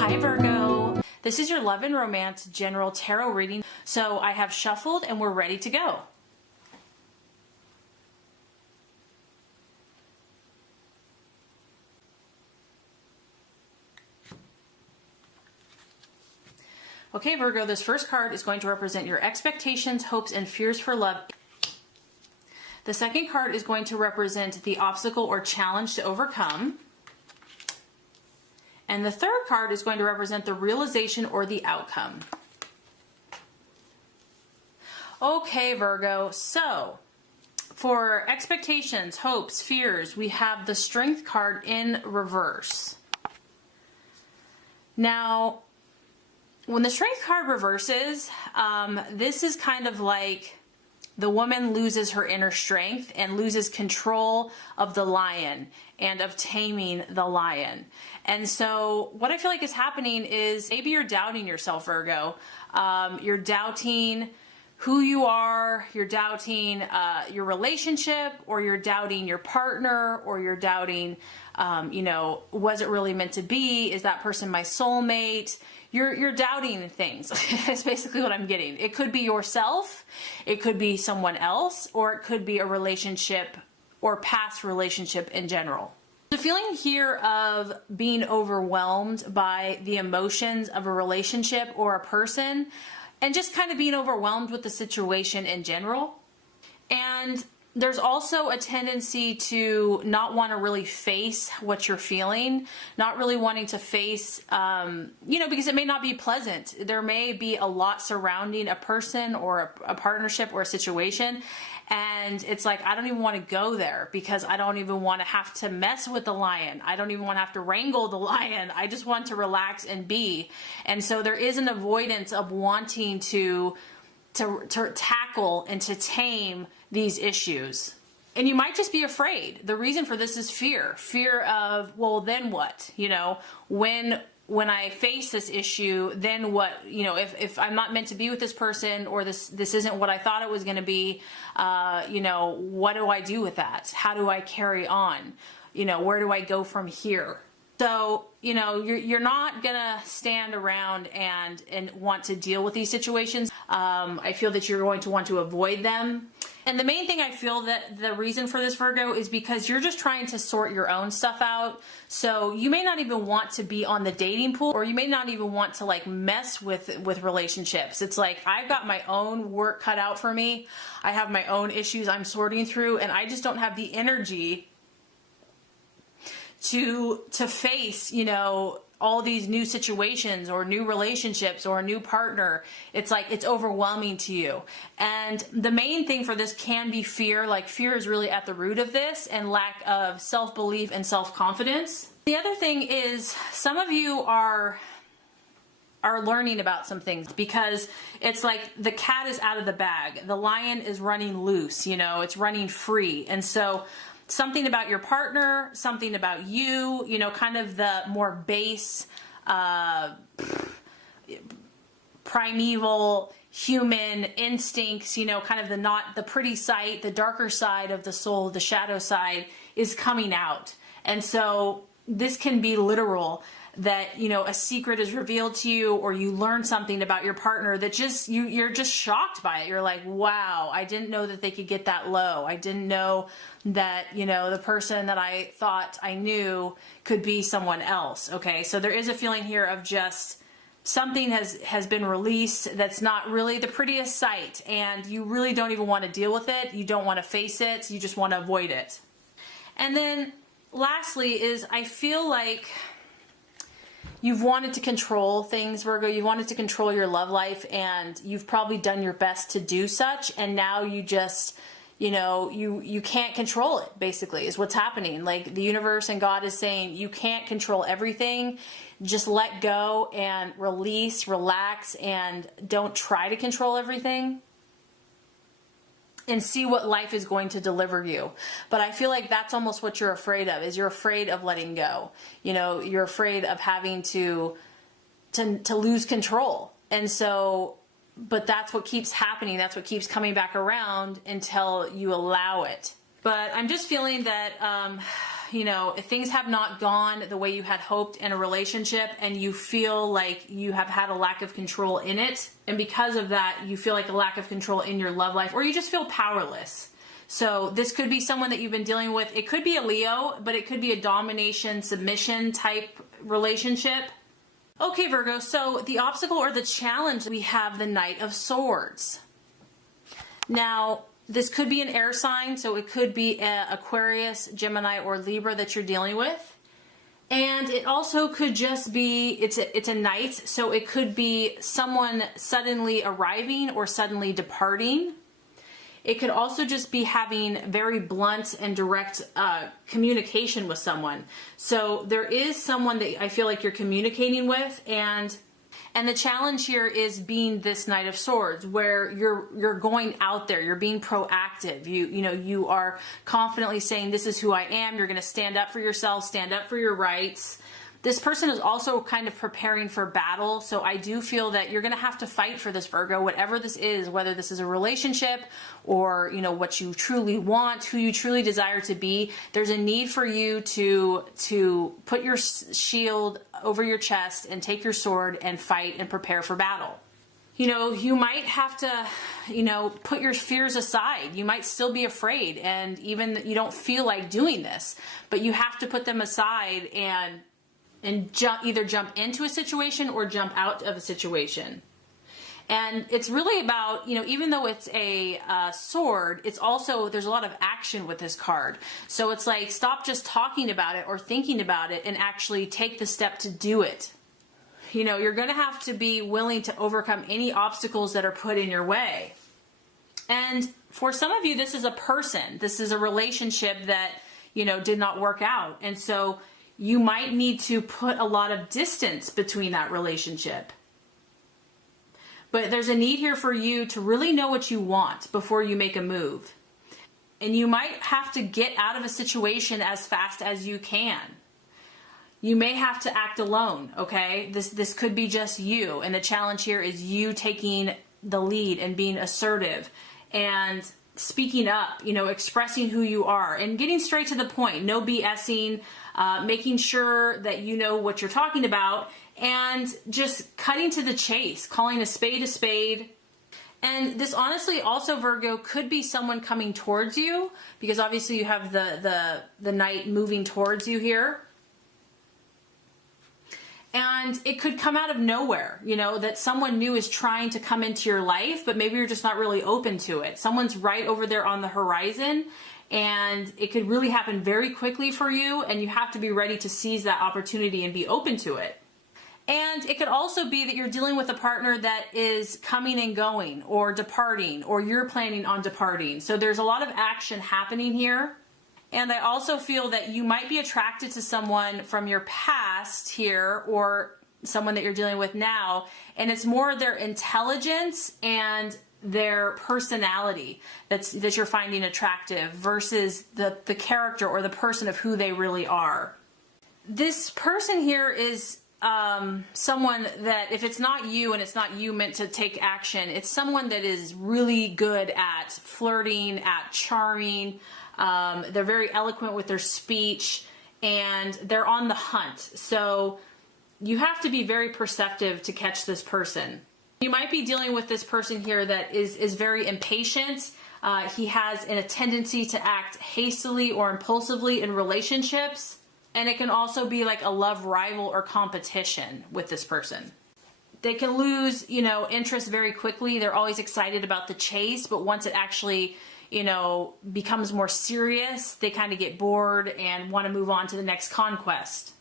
Hi Virgo, this is your love and romance general tarot reading. So I have shuffled and we're ready to go. Okay Virgo, this first card is going to represent your expectations, hopes, and fears for love. The second card is going to represent the obstacle or challenge to overcome. And the third card is going to represent the realization or the outcome. Okay, Virgo, so for expectations, hopes, fears, we have the Strength card in reverse. Now, when the Strength card reverses, this is kind of like the woman loses her inner strength and loses control of the lion and of taming the lion. And so what I feel like is happening is maybe you're doubting yourself, Virgo. You're doubting who you are, you're doubting your relationship, or you're doubting your partner, or you're doubting, was it really meant to be? Is that person my soulmate? You're doubting things. That's basically what I'm getting. It could be yourself, it could be someone else, or it could be a relationship or past relationship in general. The feeling here of being overwhelmed by the emotions of a relationship or a person, and just kind of being overwhelmed with the situation in general. And there's also a tendency to not want to really face what you're feeling, not really wanting to face, because it may not be pleasant. There may be a lot surrounding a person or a partnership or a situation. And it's like, I don't even want to go there because I don't even want to have to mess with the lion. I don't even want to have to wrangle the lion. I just want to relax and be. And so there is an avoidance of wanting to tackle and to tame these issues. And you might just be afraid. The reason for this is fear. Fear of, well, then what? When I face this issue, then what? If I'm not meant to be with this person, or this isn't what I thought it was going to be, what do I do with that? How do I carry on? Where do I go from here? So, you're not gonna stand around and want to deal with these situations. I feel that you're going to want to avoid them. And the main thing I feel that the reason for this, Virgo, is because you're just trying to sort your own stuff out. So you may not even want to be on the dating pool, or you may not even want to like mess with relationships. It's like, I've got my own work cut out for me. I have my own issues I'm sorting through, and I just don't have the energy to face, all these new situations or new relationships or a new partner. It's like, it's overwhelming to you. And the main thing for this can be fear. Like, fear is really at the root of this, and lack of self-belief and self-confidence. The other thing is, some of you are learning about some things, because it's like the cat is out of the bag. The lion is running loose, it's running free. And so something about your partner, something about you, kind of the more base, primeval human instincts, kind of the pretty side, the darker side of the soul, the shadow side is coming out. And so this can be literal, that, a secret is revealed to you, or you learn something about your partner that just, you're just shocked by it. You're like, wow, I didn't know that they could get that low. I didn't know that, the person that I thought I knew could be someone else. Okay. So there is a feeling here of just something has been released that's not really the prettiest sight, and you really don't even want to deal with it. You don't want to face it. You just want to avoid it. And then lastly is, I feel like you've wanted to control things, Virgo. You wanted to control your love life, and you've probably done your best to do such. And now you just, you can't control it, basically, is what's happening. Like, the universe and God is saying, you can't control everything. Just let go and release, relax, and don't try to control everything. And see what life is going to deliver you. But I feel like that's almost what you're afraid of, is you're afraid of letting go. You're afraid of having to lose control. And so, but that's what keeps happening. That's what keeps coming back around until you allow it. But I'm just feeling that, if things have not gone the way you had hoped in a relationship and you feel like you have had a lack of control in it, and because of that, you feel like a lack of control in your love life, or you just feel powerless. So this could be someone that you've been dealing with. It could be a Leo, but it could be a domination, submission type relationship. Okay, Virgo, so the obstacle or the challenge, we have the Knight of Swords. Now, this could be an air sign, so it could be Aquarius, Gemini, or Libra that you're dealing with. And it also could just be, it's a knight, so it could be someone suddenly arriving or suddenly departing. It could also just be having very blunt and direct communication with someone. So there is someone that I feel like you're communicating with, and the challenge here is being this Knight of Swords, where you're going out there, you're being proactive. You are confidently saying, this is who I am. You're going to stand up for yourself, stand up for your rights. This person is also kind of preparing for battle. So I do feel that you're going to have to fight for this, Virgo, whatever this is, whether this is a relationship or, what you truly want, who you truly desire to be. There's a need for you to put your shield over your chest and take your sword and fight and prepare for battle. You might have to, put your fears aside. You might still be afraid, and even you don't feel like doing this, but you have to put them aside and either jump into a situation or jump out of a situation. And it's really about, even though it's a sword, it's also, there's a lot of action with this card. So it's like, stop just talking about it or thinking about it and actually take the step to do it. You're going to have to be willing to overcome any obstacles that are put in your way. And for some of you, this is a person. This is a relationship that, did not work out. And so you might need to put a lot of distance between that relationship. But there's a need here for you to really know what you want before you make a move. And you might have to get out of a situation as fast as you can. You may have to act alone, okay? This could be just you. And the challenge here is you taking the lead and being assertive and speaking up, expressing who you are and getting straight to the point. No BSing, making sure that you know what you're talking about, and just cutting to the chase, calling a spade. And this honestly also, Virgo, could be someone coming towards you, because obviously you have the knight moving towards you here. And it could come out of nowhere, that someone new is trying to come into your life, but maybe you're just not really open to it. Someone's right over there on the horizon, and it could really happen very quickly for you, and you have to be ready to seize that opportunity and be open to it. And it could also be that you're dealing with a partner that is coming and going or departing, or you're planning on departing. So there's a lot of action happening here. And I also feel that you might be attracted to someone from your past here, or someone that you're dealing with now, and it's more their intelligence and their personality that you're finding attractive versus the character or the person of who they really are. This person here is someone that, if it's not you and it's not you meant to take action, it's someone that is really good at flirting, at charming. They're very eloquent with their speech, and they're on the hunt. So you have to be very perceptive to catch this person. You might be dealing with this person here that is very impatient. He has a tendency to act hastily or impulsively in relationships. And it can also be like a love rival or competition with this person. They can lose, interest very quickly. They're always excited about the chase, but once it actually, becomes more serious, they kind of get bored and want to move on to the next conquest.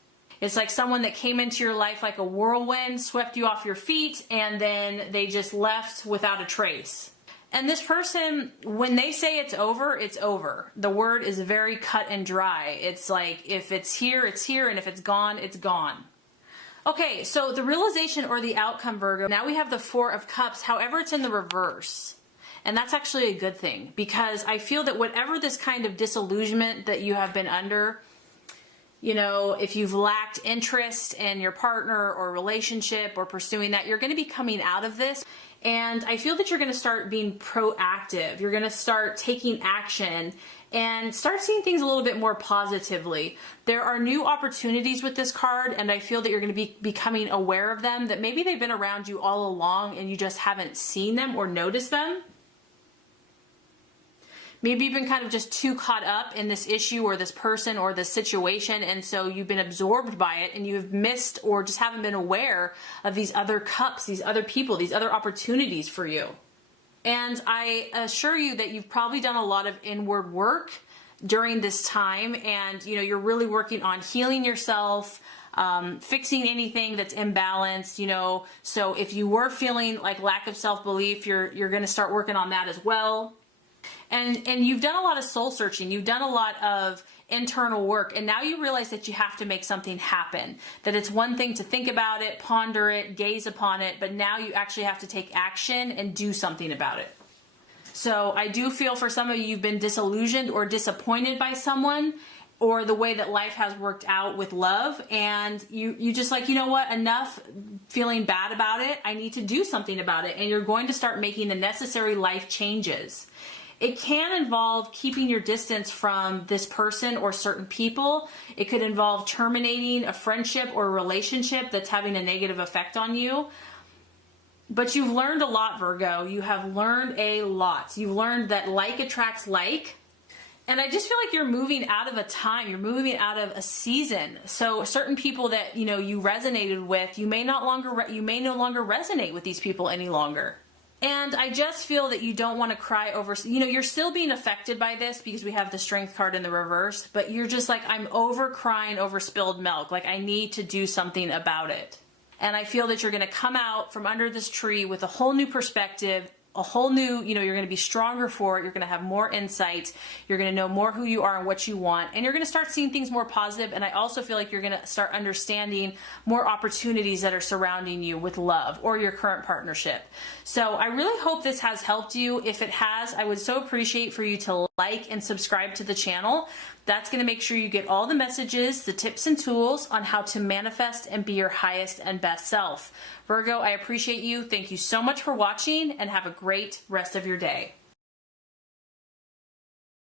It's like someone that came into your life like a whirlwind, swept you off your feet, and then they just left without a trace. And this person, when they say it's over, it's over. The word is very cut and dry. It's like, if it's here, and if it's gone, it's gone. Okay, so the realization or the outcome, Virgo, now we have the Four of Cups. However, it's in the reverse. And that's actually a good thing, because I feel that whatever this kind of disillusionment that you have been under, You know, if you've lacked interest in your partner or relationship or pursuing that, you're going to be coming out of this. And I feel that you're going to start being proactive. You're going to start taking action and start seeing things a little bit more positively. There are new opportunities with this card, and I feel that you're going to be becoming aware of them, that maybe they've been around you all along and you just haven't seen them or noticed them. Maybe you've been kind of just too caught up in this issue or this person or this situation, and so you've been absorbed by it and you've missed or just haven't been aware of these other cups, these other people, these other opportunities for you. And I assure you that you've probably done a lot of inward work during this time, and you know, you're really working on healing yourself, fixing anything that's imbalanced, you know. So if you were feeling like lack of self-belief, you're going to start working on that as well. And you've done a lot of soul searching. You've done a lot of internal work, and now you realize that you have to make something happen. That it's one thing to think about it, ponder it, gaze upon it, but now you actually have to take action and do something about it. So I do feel for some of you, you've been disillusioned or disappointed by someone or the way that life has worked out with love, and you just like, you know what, enough feeling bad about it. I need to do something about it, and you're going to start making the necessary life changes. It can involve keeping your distance from this person or certain people. It could involve terminating a friendship or a relationship that's having a negative effect on you. But you've learned a lot, Virgo. You have learned a lot. You've learned that like attracts like. And I just feel like you're moving out of a time. You're moving out of a season. So certain people that, you know, you resonated with, you may no longer resonate with these people any longer. And I just feel that you don't want to cry over, you know, you're still being affected by this because we have the Strength card in the reverse, but you're just like, I'm over crying over spilled milk. Like, I need to do something about it. And I feel that you're going to come out from under this tree with a whole new perspective, a whole new, you know, you're going to be stronger for it. You're going to have more insight. You're going to know more who you are and what you want. And you're going to start seeing things more positive. And I also feel like you're going to start understanding more opportunities that are surrounding you with love or your current partnership. So I really hope this has helped you. If it has, I would so appreciate for you to like and subscribe to the channel. That's going to make sure you get all the messages, the tips and tools on how to manifest and be your highest and best self. Virgo, I appreciate you. Thank you so much for watching, and have a great rest of your day.